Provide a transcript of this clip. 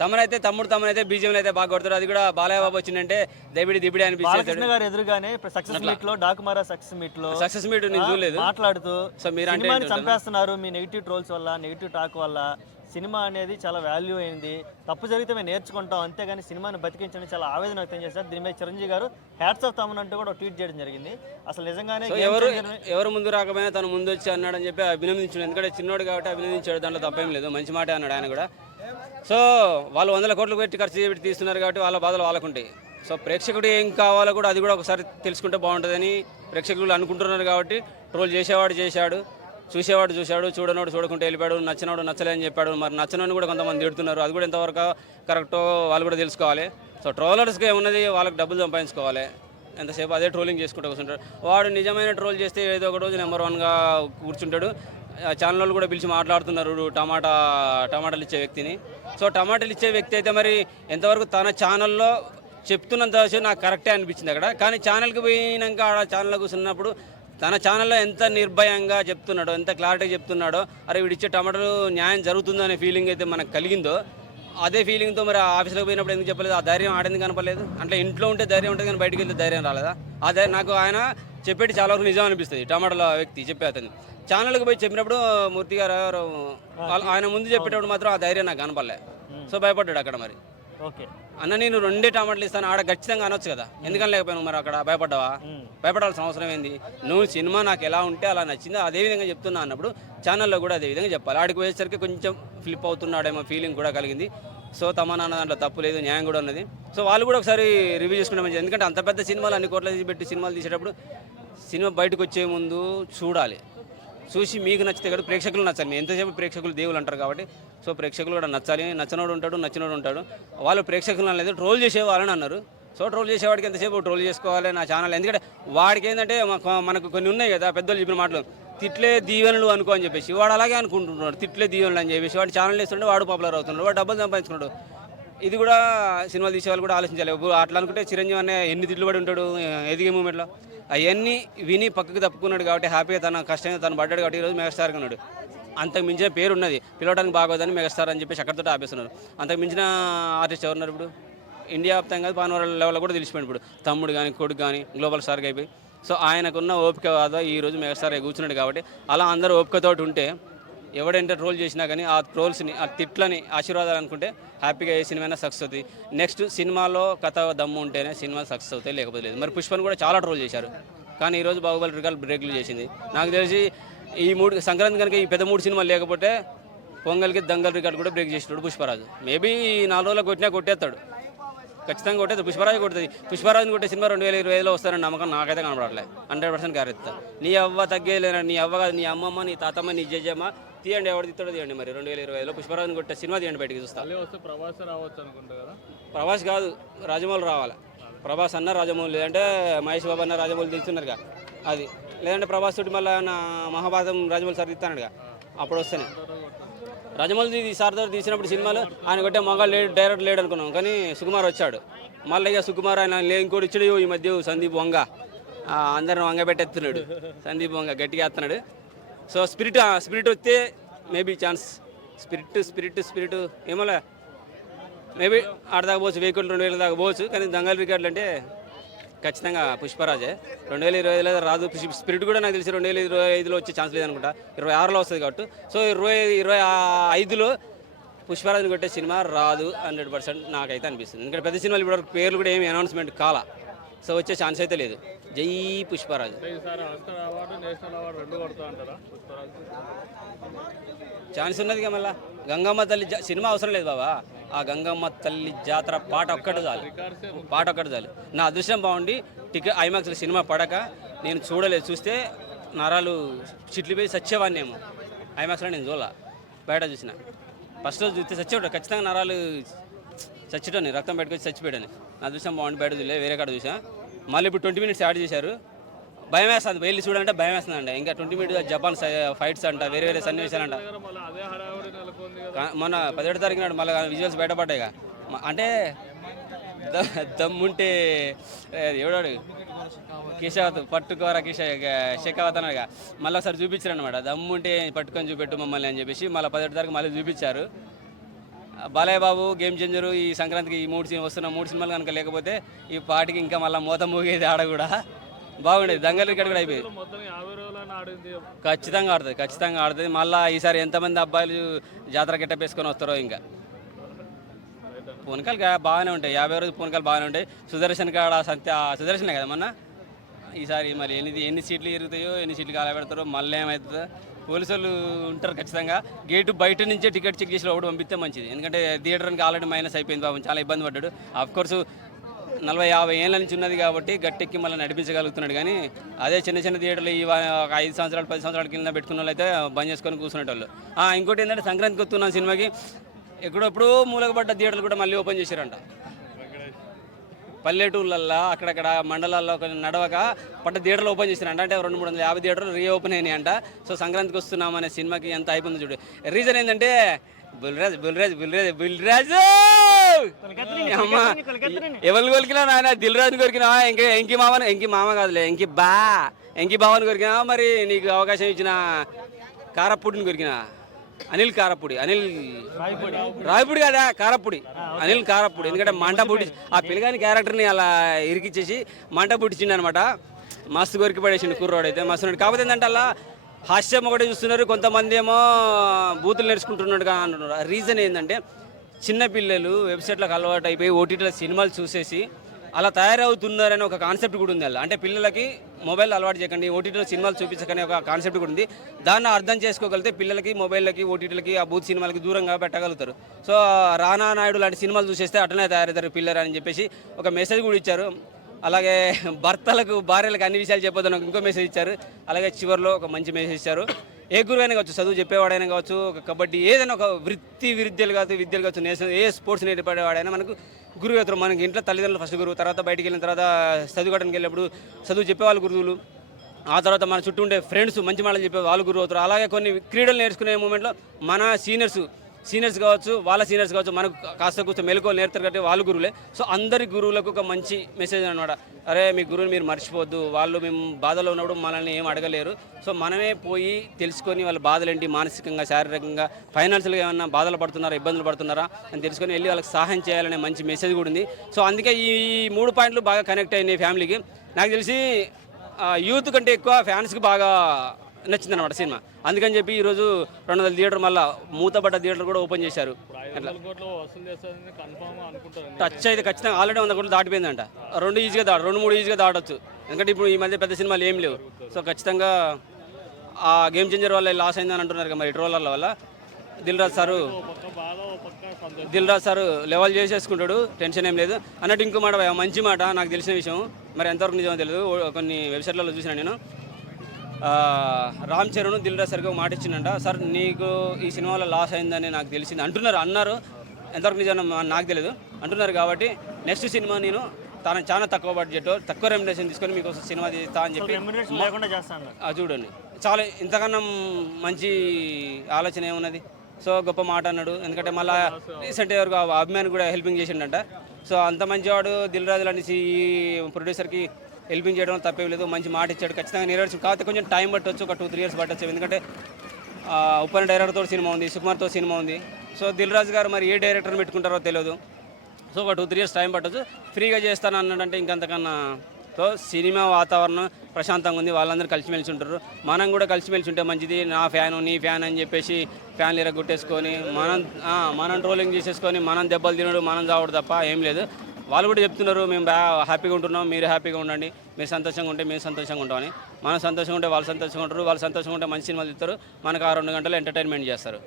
తమ్ముడైతే బీజేపీలో అయితే బాగా కొడతాడు. అది కూడా బాలయ్య బాబు వచ్చిందంటే దిబిడి బాలకృష్ణ గారు ఎదురుగానే సక్సెస్ మీట్ లో డాకుమారా సక్సెస్ మీట్ నేను చూడలేదు. మాట్లాడుతూ సో మీరు సినిమాని చంపేస్తున్నారు మీ నెగిటివ్ ట్రోల్స్ వల్ల, నెగిటివ్ టాక్ వల్ల. సినిమా అనేది చాలా వాల్యూ అయింది, తప్పు జరిగితే మేము నేర్చుకుంటాం, అంతేగాని సినిమాని బతికించడం చాలా ఆవేదన వ్యక్తం చేశారు. దీని మీద చిరంజీవి గారు హ్యాట్స్ ఆఫ్ తమన్ అంటూ కూడా ట్వీట్ చేయడం జరిగింది. అసలు నిజంగానే ఎవరు ముందు రాకపోయినా తను ముందు వచ్చి అన్నాడని చెప్పి అభినందించాడు. ఎందుకంటే చిన్నోడు కాబట్టి అభినందించాడు, దాంట్లో తప్పేం లేదు, మంచి మాట అన్నాడు ఆయన కూడా. సో వాళ్ళు 100 కోట్లు పెట్టి ఖర్చు చేసి తీస్తున్నారు కాబట్టి వాళ్ళ బాధలు వాళ్ళకుంటాయి. సో ప్రేక్షకుడు ఏం కావాలో కూడా అది కూడా ఒకసారి తెలుసుకుంటే బాగుంటుందని ప్రేక్షకులు అనుకుంటున్నారు కాబట్టి ట్రోల్ చేసేవాడు చేశాడు, చూసేవాడు చూశాడు, చూడనోడు చూడకుంటే వెళ్ళిపోయాడు, నచ్చినోడు నచ్చలే అని చెప్పాడు. మరి నచ్చనోని కూడా కొంతమంది తిడుతున్నారు, అది కూడా ఎంతవరకు కరెక్టో వాళ్ళు కూడా తెలుసుకోవాలి. సో ట్రోలర్స్కి ఏమున్నది, వాళ్ళకి డబ్బులు సంపాదించుకోవాలి, ఎంతసేపు అదే ట్రోలింగ్ చేసుకుంటూ కూర్చుంటాడు. వాడు నిజమైన ట్రోల్ చేస్తే ఏదో ఒక రోజు నెంబర్ 1గా కూర్చుంటాడు. ఛానల్ వాళ్ళు కూడా పిలిచి మాట్లాడుతున్నారు టమాటాలు ఇచ్చే వ్యక్తిని. సో టమాటాలు ఇచ్చే వ్యక్తి అయితే మరి ఎంతవరకు తన ఛానల్లో చెప్తున్నంత నాకు కరెక్టే అనిపించింది అక్కడ. కానీ ఛానల్కి పోయినాక ఆ ఛానల్లో కూర్చున్నప్పుడు తన ఛానల్లో ఎంత నిర్భయంగా చెప్తున్నాడో, ఎంత క్లారిటీగా చెప్తున్నాడో, అరే వీడిచ్చే టమాటాలు న్యాయం జరుగుతుందో అనే ఫీలింగ్ అయితే మనకు కలిగిందో, అదే ఫీలింగ్తో మరి ఆఫీస్లోకి పోయినప్పుడు ఎందుకు చెప్పలేదు? ఆ ధైర్యం ఆడింది కనపలేదు. అంటే ఇంట్లో ఉంటే ధైర్యం ఉంటుంది కానీ బయటికి వెళ్తే ధైర్యం రాలేదా? అదే నాకు ఆయన చెప్పేటి చాలా వరకు నిజం అనిపిస్తుంది. టమాటాల వ్యక్తి చెప్పే అతను ఛానల్కి పోయి చెప్పినప్పుడు మూర్తి గారు ఆయన ముందు చెప్పేటప్పుడు మాత్రం ఆ ధైర్యం నాకు కనపడలే. సో భయపడ్డాడు అక్కడ. మరి ఓకే అన్న నేను 2 టమాటాలు ఇస్తాను ఆడ ఖచ్చితంగా అనొచ్చు కదా, ఎందుకని లేకపోయాను? మరి అక్కడ భయపడ్డావా? భయపడాల్సిన అవసరం ఏంది? నువ్వు సినిమా నాకు ఎలా ఉంటే అలా నచ్చిందో అదే విధంగా చెప్తున్నా అన్నప్పుడు ఛానల్లో కూడా అదే విధంగా చెప్పాలి. ఆడికి పోయేసరికి కొంచెం ఫ్లిప్ అవుతున్నాడేమో ఫీలింగ్ కూడా కలిగింది. సో తమన్నా దాంట్లో తప్పు లేదు, న్యాయం కూడా ఉన్నది. సో వాళ్ళు కూడా ఒకసారి రివ్యూ చేసుకుంటే మంచిది. ఎందుకంటే అంత పెద్ద సినిమాలు అన్ని కోట్ల పెట్టి సినిమాలు తీసేటప్పుడు సినిమా బయటకు వచ్చే ముందు చూడాలి, చూసి మీకు నచ్చితే కదా ప్రేక్షకులు నచ్చాలి. మేము ఎంతసేపు ప్రేక్షకులు దేవులు అంటారు కాబట్టి సో ప్రేక్షకులు కూడా నచ్చాలి. నచ్చినోడు ఉంటాడు, నచ్చినోడు ఉంటాడు. వాళ్ళు ప్రేక్షకులు అనేది ట్రోల్ చేసేవాళ్ళని అన్నారు. సో ట్రోల్ చేసేవాడికి ఎంతసేపు ట్రోల్ చేసుకోవాలి నా ఛానల్. ఎందుకంటే వాడికి ఏంటంటే మనకు కొన్ని ఉన్నాయి కదా పెద్దలు చెప్పిన మాటలు, తిట్లే దీవెనలు అనుకో అని చెప్పేసి వాడు అలాగే అనుకుంటున్నాడు, తిట్లే దీవెనలు అని చెప్పేసి వాడు ఛానల్ వేస్తుంటే వాడు పాపులర్ అవుతున్నాడు, వాడు డబ్బులు సంపాదించుకున్నాడు. ఇది కూడా సినిమాలు తీసే వాళ్ళు కూడా ఆలోచించాలి. అట్లా అనుకుంటే చిరంజీవి అనే ఎన్ని తిట్లు పడి ఉంటాడు ఎదిగే మూమెంట్లో, అవన్నీ విని పక్కకు తప్పుకున్నాడు కాబట్టి హ్యాపీగా తన కష్టంగా తను పడ్డాడు కాబట్టి ఈరోజు మెగాస్టార్గా ఉన్నాడు. అంతకు మించిన పేరు ఉన్నది, పిలవడానికి బాగోదని మెగాస్టార్ అని చెప్పేసి అక్కడితో ఆపేస్తున్నారు. అంతకు మించిన ఆర్టిస్ట్ ఎవరున్నారు ఇప్పుడు? ఇండియా వ్యాప్తంగా పానవరం లెవెల్లో కూడా తెలిసిపోయింది. ఇప్పుడు తమ్ముడు కానీ కొడుకు కానీ గ్లోబల్ స్టార్గా అయిపోయి సో ఆయనకున్న ఓపిక కాదా ఈరోజు మెగాస్టార్గా కూర్చున్నాడు కాబట్టి అలా అందరూ ఓపికతోటి ఉంటే ఎవడంటే ట్రోల్ చేసినా కానీ ఆ ట్రోల్స్ని ఆ తిట్లని ఆశీర్వాదాలు అనుకుంటే హ్యాపీగా ఏ సినిమా సక్సెస్ అవుతుంది. నెక్స్ట్ సినిమాలో కథ దమ్ము ఉంటేనే సినిమా సక్సెస్ అవుతాయి, లేకపోతే లేదు. మరి పుష్పను కూడా చాలా ట్రోల్ చేశారు కానీ ఈరోజు బాహుబలి రికార్డు బ్రేక్లు చేసింది. నాకు తెలిసి ఈ సంక్రాంతి కనుక ఈ పెద్ద 3 సినిమాలు లేకపోతే పొంగల్కి దంగల్ రికార్డు కూడా బ్రేక్ చేసినాడు పుష్పరాజు. మేబీ 4 రోజులు కొట్టేస్తాడు, ఖచ్చితంగా కొట్టేది. పుష్పరాజు కొడుతుంది. పుష్పరాజుని కొట్టే సినిమా 2025లో వస్తారని నమ్మకం నాకైతే కనపడలే. 100% గ్యారెత్తా. నీ అవ్వ తగ్గేలేనా, నీ అవ్వ కాదు, నీ అమ్మమ్మ, నీ తాతమ్మ, నీ జేజమ్మ తీయండి, ఎవరు తీస్తాడో తీయండి. మరి 2025లో పుష్పరాజుని కొట్టే సినిమా తీయండి, బయటికి చూస్తా. ప్రభాస్ కాదు, రాజమౌళి రావాలి. ప్రభాస్ అన్న రాజమౌళి, లేదంటే మహేష్ బాబు అన్న రాజమౌళి తీస్తున్నారుగా అది, లేదంటే ప్రభాస్ తోటి మళ్ళీ నా మహాభారతం రాజమౌళి సార్ తీస్తానుగా, అప్పుడు వస్తేనే. రాజమౌళి సార్ దగ్గర తీసినప్పుడు సినిమాలు ఆయన కొట్టే మగ డైరెక్టర్ లేడు అనుకున్నాం, కానీ సుకుమార్ వచ్చాడు. మళ్ళీ ఇక సుకుమార్ ఆయన ఇంకోటి ఇచ్చాడు ఈ మధ్య, సందీప్ వంగ, అందరిని వంగ పెట్టేస్తున్నాడు. సందీప్ వంగ గట్టిగా వేస్తున్నాడు. సో స్పిరిట్ వస్తే మేబీ ఛాన్స్. స్పిరిట్ ఏమోలే, మేబీ ఆడదాకా పోవచ్చు, 1000-2000 దాకా పోవచ్చు. కానీ దంగల్ రికార్డులు అంటే ఖచ్చితంగా పుష్పరాజే. 2025లో రాదు. స్పిరిట్ కూడా నాకు తెలిసి 2025లో వచ్చే ఛాన్స్ లేదనుకుంటా, 26లో వస్తుంది కాబట్టి. సో 2025లో పుష్పరాజుని కొట్టే సినిమా రాదు 100% నాకైతే అనిపిస్తుంది. ఎందుకంటే పెద్ద సినిమాలు ఇప్పటివరకు పేర్లు కూడా ఏమి అనౌన్స్మెంట్ కాలా. సో వచ్చే ఛాన్స్ అయితే లేదు. జై పుష్పరాజు. ఛాన్స్ ఉన్నదిగా. మళ్ళీ గంగమ్మ తల్లి సినిమా అవసరం లేదు బాబా, ఆ గంగమ్మ తల్లి జాతర పాట ఒక్కటి చాలు. నా అదృష్టం బాగుండి ఐమాక్స్లో సినిమా పడక నేను చూడలేదు. చూస్తే నరాలు చిట్లిపోయి సచ్చేవాడిని ఏమో. ఐమాక్స్లో నేను చూడాల, బయట చూసిన. ఫస్ట్ రోజు చూస్తే చచ్చేవాడు, ఖచ్చితంగా నరాలు చచ్చిటోని, రక్తం బయటకు చచ్చిపోయాడని. నా అదృష్టం బాగుండి బయట చూడలేదు, వేరే కాడ చూసా. మళ్ళీ ఇప్పుడు 20 minutes యాడ్ చేశారు. భయం వేస్తుంది, వెళ్ళి చూడంటే భయం వేస్తుంది అంట. ఇంకా 20 minutes జపాన్ ఫైట్స్ అంట, వేరే సన్నివేశాలు అంట. మొన్న 17వ తారీఖు నాడు మళ్ళీ విజువల్స్ బయటపడ్డాయిగా. అంటే దమ్ముంటే ఎవడాడు కిషావత్ పట్టుకోరా షెకావత్ అనగా మళ్ళీ ఒకసారి చూపించారు అనమాట. దమ్ముంటే పట్టుకొని చూపెట్టు మమ్మల్ని అని చెప్పేసి మళ్ళీ 17వ తారీఖు మళ్ళీ చూపించారు. బాలయ్య బాబు, గేమ్ చేంజరు, ఈ సంక్రాంతికి ఈ వస్తున్న 3 సినిమాలు కనుక లేకపోతే ఈ పాటికి ఇంకా మళ్ళీ మూత మూగేది ఆడ కూడా బాగుండేది. దంగల్ రికార్డ్ కూడా అయిపోయింది. ఖచ్చితంగా ఆడుతుంది. మళ్ళీ ఈసారి ఎంతమంది అబ్బాయిలు జాతర గెట్టప్ వేసుకొని వస్తారో ఇంకా. పూనకాలు బాగానే ఉంటాయి, 50 రోజులు పూనకాలు బాగానే ఉంటాయి. సుదర్శన్ కాడ సుదర్శనే కదా మొన్న. ఈసారి మరి ఎన్ని సీట్లు ఎరుగుతాయో, ఎన్ని సీట్లు కాల పెడతారో, మళ్ళీ ఏమవుతుందో. పోలీసు వాళ్ళు ఉంటారు ఖచ్చితంగా. గేటు బయట నుంచే టికెట్ చెక్ చేసి ఒకటి పంపిస్తే మంచిది. ఎందుకంటే థియేటర్కి ఆల్రెడీ మైనస్ అయిపోయింది పాపం, చాలా ఇబ్బంది పడ్డాడు. కోర్సు 40-50 ఏళ్ళ నుంచి ఉన్నది కాబట్టి గట్టెక్కి మళ్ళీ నడిపించగలుగుతున్నాడు. కానీ అదే చిన్న థియేటర్లు ఈ ఒక 5 సంవత్సరాలు 10 సంవత్సరాల కింద పెట్టుకున్న వాళ్ళు అయితే బంద్ చేసుకొని కూర్చునేటోళ్ళు. ఇంకోటి ఏంటంటే సంక్రాంతికి వస్తున్న సినిమాకి ఎప్పుడో మూలకపడ్డ థియేటర్లు కూడా మళ్ళీ ఓపెన్ చేశారంట. పల్లెటూళ్ళల్లో అక్కడక్కడ మండలాల్లో నడవక పడ్డ థియేటర్లు ఓపెన్ చేశారంట. అంటే 200-350 థియేటర్లు రీఓపెన్ అయినాయి అంట. సో సంక్రాంతికి వస్తున్నాం అనే సినిమాకి ఎంత అయిపోయింది చూడు. రీజన్ ఏంటంటే బుల్రాజు ఎవరిని కొరికినా నాయన, దిల్ రాజుని కొరికినా, ఎంకి మామ కాదులే, ఎంకి బావని కొరికినా, మరి నీకు అవకాశం ఇచ్చిన కారప్పూడిని కొరికినా, అనిల్ రాయపూడి కదా, కారప్పూడి, అనిల్ కారప్పూడి. ఎందుకంటే మంట పుట్టి ఆ పిల్లగాని క్యారెక్టర్ని అలా ఇరికిచ్చేసి మంట పుట్టించిండు అనమాట. మస్తు కొరికి పడేసిండు కుర్రోడు అయితే, మస్తు. కాకపోతే ఏంటంటే అలా హాస్యం ఒకటే చూస్తున్నారు, కొంతమంది ఏమో బూతులు నేర్చుకుంటున్నాడు అంటున్నారు. రీజన్ ఏంటంటే చిన్నపిల్లలు వెబ్సైట్లకు అలవాటు అయిపోయి ఓటీటీలో సినిమాలు చూసేసి అలా తయారవుతున్నారనే ఒక కాన్సెప్ట్ కూడా ఉంది. అలా అంటే పిల్లలకి మొబైల్ అలవాటు చేయకండి, ఓటీటీలో సినిమాలు చూపించకనే ఒక కాన్సెప్ట్ కూడా ఉంది. దాన్ని అర్థం చేసుకోగలిగితే పిల్లలకి మొబైల్లకి, ఓటీటీలకి, ఆ బూత్ సినిమాలకి దూరంగా పెట్టగలుగుతారు. సో రానా నాయుడు లాంటి సినిమాలు చూసేస్తే అట్లనే తయారవుతారు పిల్లలు అని చెప్పేసి ఒక మెసేజ్ కూడా ఇచ్చారు. అలాగే భార్యలకు అన్ని విషయాలు చెప్పొద్దని ఇంకో మెసేజ్ ఇచ్చారు. అలాగే చివరిలో ఒక మంచి మెసేజ్ ఇచ్చారు. ఏ గురువైనా కావచ్చు, చదువు చెప్పేవాడైనా కావచ్చు, ఒక కబడ్డీ ఏదైనా ఒక విద్యలు కావచ్చు, ఏ స్పోర్ట్స్ నేర్పేవాడైనా మనకు గురువు అవుతారు. మనకి ఇంట్లో తల్లిదండ్రులు ఫస్ట్ గురువు, తర్వాత బయటికి వెళ్ళిన తర్వాత చదువుకోవడానికి వెళ్ళినప్పుడు చదువు చెప్పేవాళ్ళు గురువులు, ఆ తర్వాత మన చుట్టూ ఉండే ఫ్రెండ్స్ మంచి మాటలు చెప్పే వాళ్ళు గురువు అవుతారు. అలాగే కొన్ని క్రీడలు నేర్చుకునే మూమెంట్లో మన సీనియర్స్ కావచ్చు, వాళ్ళ సీనియర్స్ కావచ్చు, మనకు కాస్త కూర్చో మెలకువలు నేర్తారు కాబట్టి వాళ్ళు గురువులే. సో అందరి గురువులకు ఒక మంచి మెసేజ్ అనమాట. అరే మీ గురువుని మీరు మర్చిపోవద్దు, వాళ్ళు మేము బాధలో ఉన్నప్పుడు మనల్ని ఏం అడగలేరు. సో మనమే పోయి తెలుసుకొని వాళ్ళ బాధలు ఏంటి, మానసికంగా, శారీరకంగా, ఫైనాన్షియల్గా ఏమన్నా బాధలు పడుతున్నారా, ఇబ్బందులు పడుతున్నారా అని తెలుసుకొని వెళ్ళి వాళ్ళకి సహాయం చేయాలనే మంచి మెసేజ్ కూడా ఉంది. సో అందుకే ఈ 3 పాయింట్లు బాగా కనెక్ట్ అయినాయి ఫ్యామిలీకి. నాకు తెలిసి యూత్ కంటే ఎక్కువ ఫ్యాన్స్కి బాగా నచ్చింది అనమాట సినిమా. అందుకని చెప్పి ఈరోజు 200 థియేటర్ మళ్ళీ మూతపడ్డ థియేటర్ కూడా ఓపెన్ చేశారు. టచ్ అయితే ఖచ్చితంగా ఆల్రెడీ 100 కోట్లు దాటిపోయిందంట. 2 3 ఈజీగా దాటొచ్చు. ఎందుకంటే ఇప్పుడు ఈ మధ్య పెద్ద సినిమాలు ఏం లేవు. సో ఖచ్చితంగా ఆ గేమ్ చేంజర్ వల్ల లాస్ అయిందని అంటున్నారు కదా మరి ట్రోలర్ల వల్ల. Dil Raju sir level చేసేసుకుంటాడు, tension ఏం లేదు అన్నట్టు. ఇంకో మాట, మంచి మాట, నాకు తెలిసిన విషయం, మరి ఎంతవరకు నిజమో తెలియదు, కొన్ని వెబ్సైట్లలో చూసినా నేను. రామ్ చరణ్ దిల్ రాజు సరిగ్గా మాట ఇచ్చిందంట, సార్ నీకు ఈ సినిమాలో లాస్ అయిందని నాకు తెలిసింది అన్నారు. ఎంతవరకు నిజం నాకు తెలియదు అంటున్నారు. కాబట్టి నెక్స్ట్ సినిమా నేను చాలా తక్కువ బడ్జెట్, తక్కువ రెమ్యునరేషన్ తీసుకొని మీకు సినిమా తీస్తా అని చెప్పి చూడండి. చాలా ఇంతకన్నా మంచి ఆలోచన ఏమున్నది. సో గొప్ప మాట అన్నాడు. ఎందుకంటే మళ్ళీ రీసెంట్ వరకు అభిమాని కూడా హెల్పింగ్ చేసిండంట. సో అంత మంచివాడు దిల్ రాజు లాంటి ప్రొడ్యూసర్కి హెల్పింగ్ చేయడం తప్పేం లేదు. మంచి మాట ఇచ్చాడు, ఖచ్చితంగా నెరవేర్చు. కాకపోతే కొంచెం టైం పట్టవచ్చు, ఒక 2-3 ఇయర్స్ పట్టచ్చు. ఎందుకంటే ఉప్పన్న డైరెక్టర్తో సినిమా ఉంది, సుకుమార్తో సినిమా ఉంది. సో దిల్ రాజు గారు మరి ఏ డైరెక్టర్ని పెట్టుకుంటారో తెలియదు. సో ఒక 2-3 ఇయర్స్ టైం పట్టచ్చు. ఫ్రీగా చేస్తాను అన్నాడంటే ఇంకంతకన్నా. సో సినిమా వాతావరణం ప్రశాంతంగా ఉంది, వాళ్ళందరూ కలిసిమెలిసి ఉంటారు. మనం కూడా కలిసిమెలిసి ఉంటే మంచిది. నా ఫ్యాను నీ ఫ్యాన్ అని చెప్పేసి ఫ్యాన్లు ఇరగొట్టేసుకొని మనం ట్రోలింగ్ చేసేసుకొని మనం దెబ్బలు తినడు, మనం చావడు తప్ప ఏం లేదు. వాళ్ళు కూడా చెప్తున్నారు మేము హ్యాపీగా ఉంటున్నాం, మీరు హ్యాపీగా ఉండండి, మీరు సంతోషంగా ఉంటే మేము సంతోషంగా ఉంటామని. మనం సంతోషంగా ఉంటే వాళ్ళు సంతోషంగా ఉంటారు, వాళ్ళు సంతోషంగా ఉంటే మంచి సినిమాలు తీస్తారు, మనకు ఆ 2 గంటలు ఎంటర్టైన్మెంట్ చేస్తారు.